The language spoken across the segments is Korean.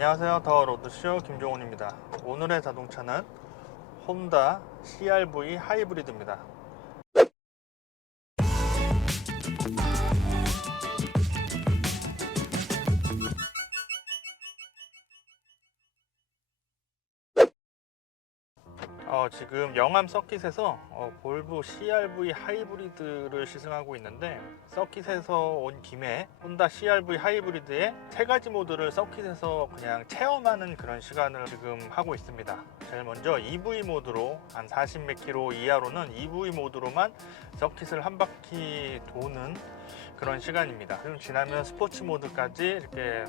안녕하세요. 더 로드쇼 김종훈입니다. 오늘의 자동차는 혼다 CR-V 하이브리드입니다. 지금 영암 서킷에서 볼보 CR-V 하이브리드를 시승하고 있는데, 서킷에서 온 김에 혼다 CR-V 하이브리드의 세 가지 모드를 서킷에서 그냥 체험하는 그런 시간을 지금 하고 있습니다. 제일 먼저 EV 모드로 한 40몇 킬로 이하로는 EV 모드로만 서킷을 한 바퀴 도는 그런 시간입니다. 그럼 지나면 스포츠 모드까지 이렇게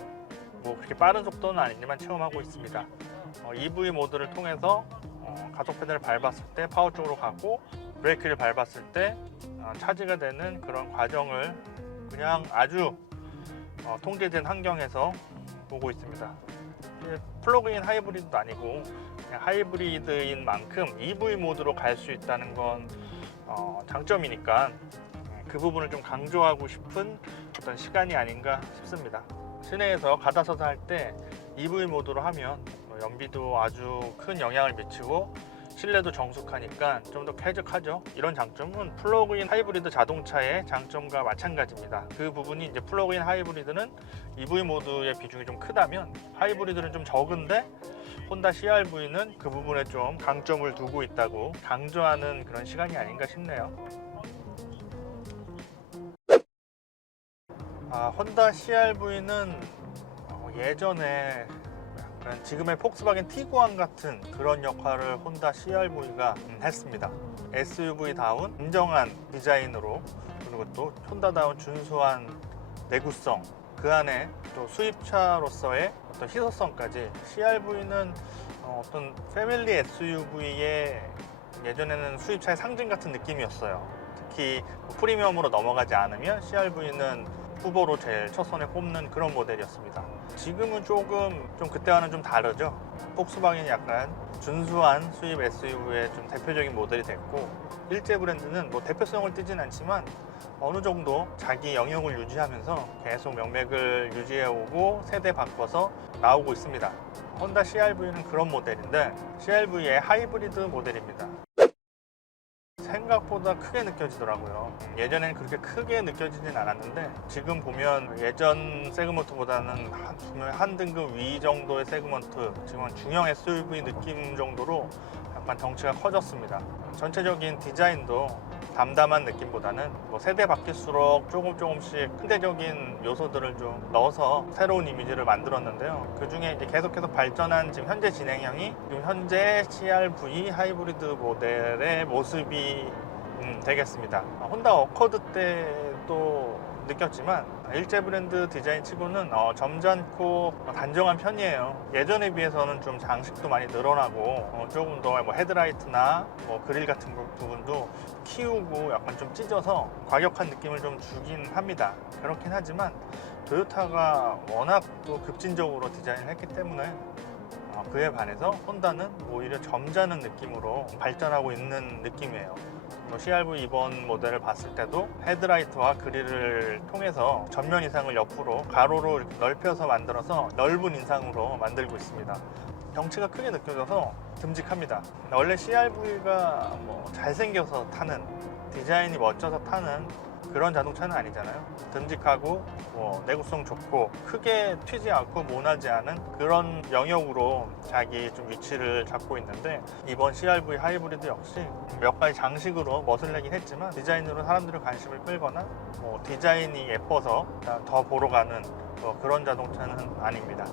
그렇게 빠른 속도는 아니지만 체험하고 있습니다. EV 모드를 통해서 가속 페달을 밟았을 때 파워 쪽으로 가고, 브레이크를 밟았을 때 차지가 되는 그런 과정을 그냥 아주 통제된 환경에서 보고 있습니다. 플러그인 하이브리드도 아니고 그냥 하이브리드인 만큼 EV 모드로 갈 수 있다는 건 장점이니까 그 부분을 좀 강조하고 싶은 어떤 시간이 아닌가 싶습니다. 시내에서 가다서다 할 때 EV 모드로 하면 연비도 아주 큰 영향을 미치고 실내도 정숙하니까 좀 더 쾌적하죠. 이런 장점은 플러그인 하이브리드 자동차의 장점과 마찬가지입니다. 그 부분이 이제 플러그인 하이브리드는 EV 모드의 비중이 좀 크다면 하이브리드는 좀 적은데, 혼다 CR-V는 그 부분에 좀 강점을 두고 있다고 강조하는 그런 시간이 아닌가 싶네요. 혼다 CR-V는 예전에 지금의 폭스바겐 티구안 같은 그런 역할을 혼다 CR-V가 했습니다. SUV다운 인정한 디자인으로, 그리고 또 혼다다운 준수한 내구성, 그 안에 또 수입차로서의 어떤 희소성까지, CR-V는 어떤 패밀리 SUV의 예전에는 수입차의 상징 같은 느낌이었어요. 특히 프리미엄으로 넘어가지 않으면 CR-V는 후보로 제일 첫 손에 꼽는 그런 모델이었습니다. 지금은 조금 그때와는 좀 다르죠. 폭스바겐이 약간 준수한 수입 SUV의 좀 대표적인 모델이 됐고, 일제 브랜드는 대표성을 띠진 않지만 어느 정도 자기 영역을 유지하면서 계속 명맥을 유지해오고 세대 바꿔서 나오고 있습니다. 혼다 CR-V는 그런 모델인데, CR-V의 하이브리드 모델입니다. 생각보다 크게 느껴지더라고요. 예전에는 그렇게 크게 느껴지진 않았는데, 지금 보면 예전 세그먼트보다는 한 등급 위 정도의 세그먼트, 지금 중형 SUV 느낌 정도로 약간 덩치가 커졌습니다. 전체적인 디자인도 담담한 느낌보다는 세대 바뀔수록 조금씩 현대적인 요소들을 좀 넣어서 새로운 이미지를 만들었는데요. 그 중에 이제 계속해서 발전한 지금 현재 진행형이 지금 현재 CR-V 하이브리드 모델의 모습이 되겠습니다. 혼다 어코드 때도 느꼈지만 일제 브랜드 디자인 치고는 점잖고 단정한 편이에요. 예전에 비해서는 좀 장식도 많이 늘어나고 조금 더 헤드라이트나 그릴 같은 부분도 키우고 약간 좀 찢어서 과격한 느낌을 좀 주긴 합니다. 그렇긴 하지만 토요타가 워낙 또 급진적으로 디자인을 했기 때문에 그에 반해서 혼다는 오히려 점잖은 느낌으로 발전하고 있는 느낌이에요. CR-V 이번 모델을 봤을 때도 헤드라이트와 그릴을 통해서 전면 이상을 옆으로 가로로 이렇게 넓혀서 만들어서 넓은 인상으로 만들고 있습니다. 덩치가 크게 느껴져서 듬직합니다. 원래 CR-V가 잘생겨서 타는, 디자인이 멋져서 타는 그런 자동차는 아니잖아요. 듬직하고 내구성 좋고 크게 튀지 않고 모나지 않은 그런 영역으로 자기 좀 위치를 잡고 있는데, 이번 CR-V 하이브리드 역시 몇 가지 장식으로 멋을 내긴 했지만 디자인으로 사람들의 관심을 끌거나 디자인이 예뻐서 더 보러 가는 그런 자동차는 아닙니다.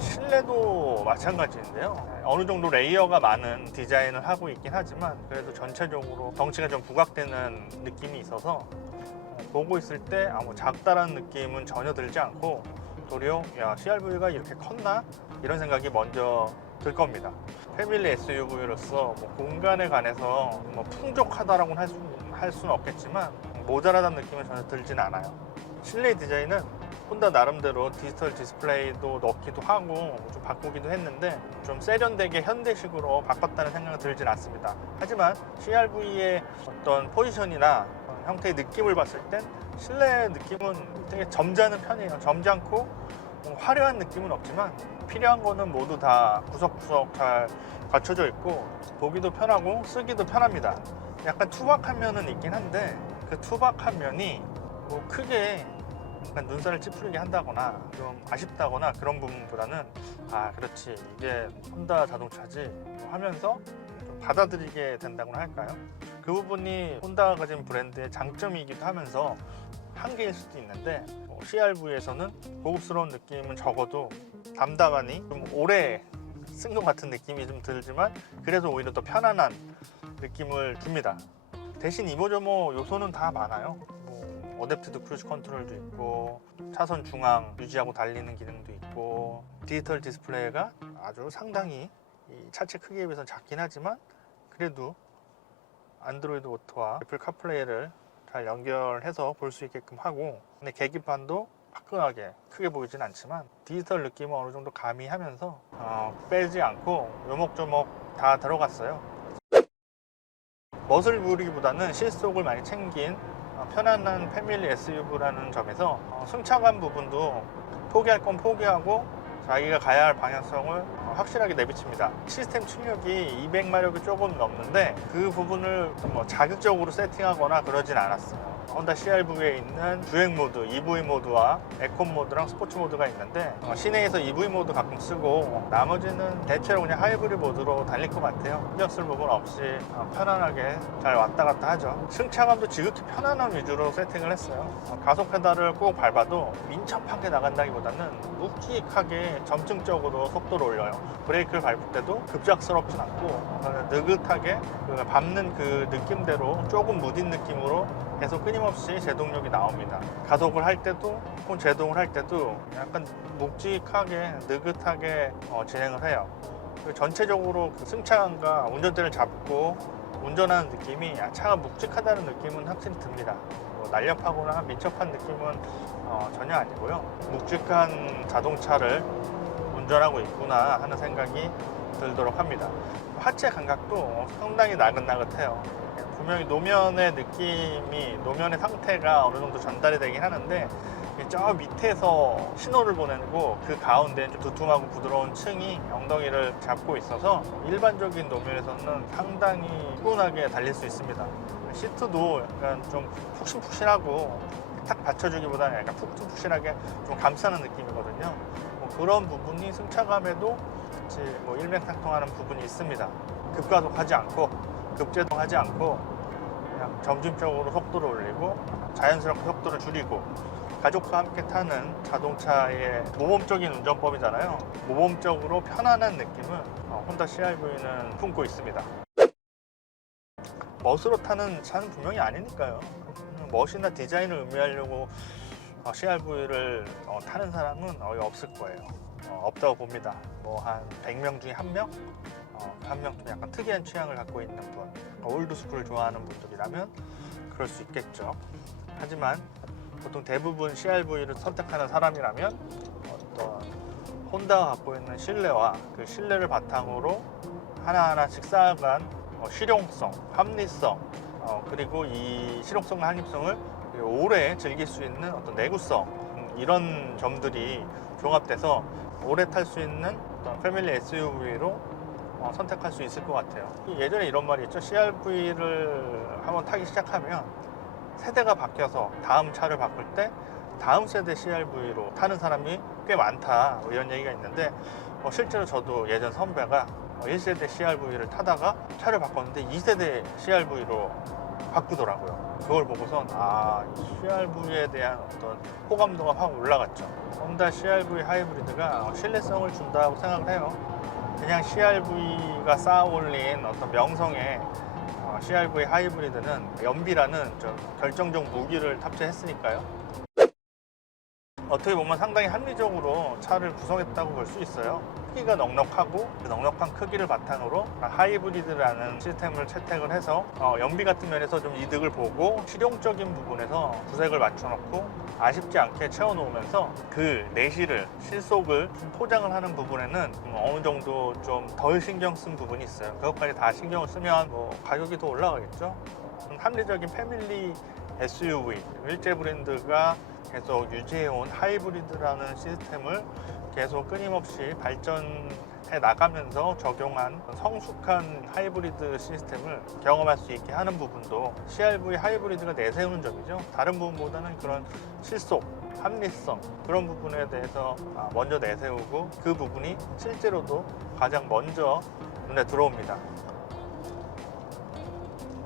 실내도 마찬가지인데요. 어느 정도 레이어가 많은 디자인을 하고 있긴 하지만 그래도 전체적으로 덩치가 좀 부각되는 느낌이 있어서 보고 있을 때 작다라는 느낌은 전혀 들지 않고, 도리어 CR-V가 이렇게 컸나? 이런 생각이 먼저 들 겁니다. 패밀리 SUV로서 공간에 관해서 풍족하다라고는 할 수는 없겠지만 모자라다는 느낌은 전혀 들진 않아요. 실내 디자인은 혼다 나름대로 디지털 디스플레이도 넣기도 하고 좀 바꾸기도 했는데, 좀 세련되게 현대식으로 바꿨다는 생각은 들진 않습니다. 하지만 CR-V의 어떤 포지션이나 형태의 느낌을 봤을 땐 실내 느낌은 되게 점잖은 편이에요. 점잖고 화려한 느낌은 없지만 필요한 거는 모두 다 구석구석 잘 갖춰져 있고 보기도 편하고 쓰기도 편합니다. 약간 투박한 면은 있긴 한데 그 투박한 면이 뭐 크게 약간 눈살을 찌푸리게 한다거나 좀 아쉽다거나 그런 부분보다는 아 그렇지 이게 혼다 자동차지 하면서 좀 받아들이게 된다고나 할까요? 그 부분이 혼다가 가진 브랜드의 장점이기도 하면서 한계일 수도 있는데 CR-V에서는 고급스러운 느낌은 적어도 담담하니 좀 오래 쓴 것 같은 느낌이 좀 들지만 그래도 오히려 더 편안한 느낌을 줍니다. 대신 이모저모 요소는 다 많아요. 어댑티드 크루즈 컨트롤도 있고 차선 중앙 유지하고 달리는 기능도 있고 디지털 디스플레이가 아주 상당히 이 차체 크기에 비해서 작긴 하지만 그래도 안드로이드 오토와 애플 카플레이를 잘 연결해서 볼 수 있게끔 하고 근데 계기판도 화끈하게 크게 보이진 않지만 디지털 느낌을 어느 정도 가미하면서 빼지 않고 요목조목 다 들어갔어요. 멋을 부리기보다는 실속을 많이 챙긴 편안한 패밀리 SUV라는 점에서 승차감 부분도 포기할 건 포기하고 자기가 가야 할 방향성을 확실하게 내비칩니다. 시스템 출력이 200마력이 조금 넘는데 그 부분을 뭐 자극적으로 세팅하거나 그러진 않았어요. 혼다 CR-V에 있는 주행 모드, EV 모드와 에코 모드랑 스포츠 모드가 있는데 시내에서 EV 모드 가끔 쓰고 나머지는 대체로 그냥 하이브리드 모드로 달릴 것 같아요. 신경 쓸 부분 없이 편안하게 잘 왔다 갔다 하죠. 승차감도 지극히 편안한 위주로 세팅을 했어요. 가속 페달을 꼭 밟아도 민첩하게 나간다기보다는 묵직하게 점층적으로 속도를 올려요. 브레이크를 밟을 때도 급작스럽진 않고 느긋하게 밟는 그 느낌대로 조금 무딘 느낌으로 계속 끊임없이 제동력이 나옵니다. 가속을 할 때도 혹은 제동을 할 때도 약간 묵직하게 느긋하게 진행을 해요. 전체적으로 그 승차감과 운전대를 잡고 운전하는 느낌이 차가 묵직하다는 느낌은 확실히 듭니다. 날렵하거나 민첩한 느낌은 전혀 아니고요. 묵직한 자동차를 운전하고 있구나 하는 생각이 들도록 합니다. 하체 감각도 상당히 나긋나긋해요. 분명히 노면의 느낌이, 노면의 상태가 어느 정도 전달이 되긴 하는데 저 밑에서 신호를 보내고 그 가운데 좀 두툼하고 부드러운 층이 엉덩이를 잡고 있어서 일반적인 노면에서는 상당히 푸근하게 달릴 수 있습니다. 시트도 약간 좀 푹신푹신하고 탁 받쳐주기보다는 약간 푹신푹신하게 좀 감싸는 느낌이거든요. 그런 부분이 승차감에도 같이 일맥상통하는 부분이 있습니다. 급가속하지 않고 급제동하지 않고 그냥 점진적으로 속도를 올리고 자연스럽게 속도를 줄이고 가족과 함께 타는 자동차의 모범적인 운전법이잖아요. 모범적으로 편안한 느낌을 혼다 CR-V는 품고 있습니다. 멋으로 타는 차는 분명히 아니니까요. 멋이나 디자인을 의미하려고 CR-V를 타는 사람은 거의 없을 거예요. 없다고 봅니다. 한 100명 중에 1명? 한 명 좀 약간 특이한 취향을 갖고 있는 분, 올드스쿨을 좋아하는 분들이라면 그럴 수 있겠죠. 하지만 보통 대부분 CR-V를 선택하는 사람이라면 어떤 혼다가 갖고 있는 신뢰와 그 신뢰를 바탕으로 하나하나씩 쌓아간 실용성, 합리성, 그리고 이 실용성과 합리성을 오래 즐길 수 있는 어떤 내구성, 이런 점들이 종합돼서 오래 탈 수 있는 어떤 패밀리 SUV로 선택할 수 있을 것 같아요. 예전에 이런 말이 있죠. CR-V를 한번 타기 시작하면 세대가 바뀌어서 다음 차를 바꿀 때 다음 세대 CR-V로 타는 사람이 꽤 많다, 이런 얘기가 있는데 실제로 저도 예전 선배가 1세대 CR-V를 타다가 차를 바꿨는데 2세대 CR-V로 바꾸더라고요. 그걸 보고선 CR-V에 대한 어떤 호감도가 확 올라갔죠. 혼다 CR-V 하이브리드가 신뢰성을 준다고 생각을 해요. 그냥 CR-V가 쌓아올린 어떤 명성에 CR-V 하이브리드는 연비라는 좀 결정적 무기를 탑재했으니까요. 어떻게 보면 상당히 합리적으로 차를 구성했다고 볼 수 있어요. 크기가 넉넉하고 그 넉넉한 크기를 바탕으로 하이브리드라는 시스템을 채택을 해서 연비 같은 면에서 좀 이득을 보고 실용적인 부분에서 구색을 맞춰놓고 아쉽지 않게 채워놓으면서 그 내실을, 실속을 포장을 하는 부분에는 어느 정도 좀 덜 신경 쓴 부분이 있어요. 그것까지 다 신경을 쓰면 가격이 더 올라가겠죠. 합리적인 패밀리 SUV, 일제 브랜드가 계속 유지해온 하이브리드라는 시스템을 계속 끊임없이 발전해 나가면서 적용한 성숙한 하이브리드 시스템을 경험할 수 있게 하는 부분도 CR-V 하이브리드가 내세우는 점이죠. 다른 부분보다는 그런 실속, 합리성 그런 부분에 대해서 먼저 내세우고 그 부분이 실제로도 가장 먼저 눈에 들어옵니다.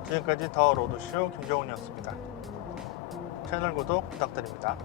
지금까지 더 로드쇼 김정훈이었습니다. 채널 구독 부탁드립니다.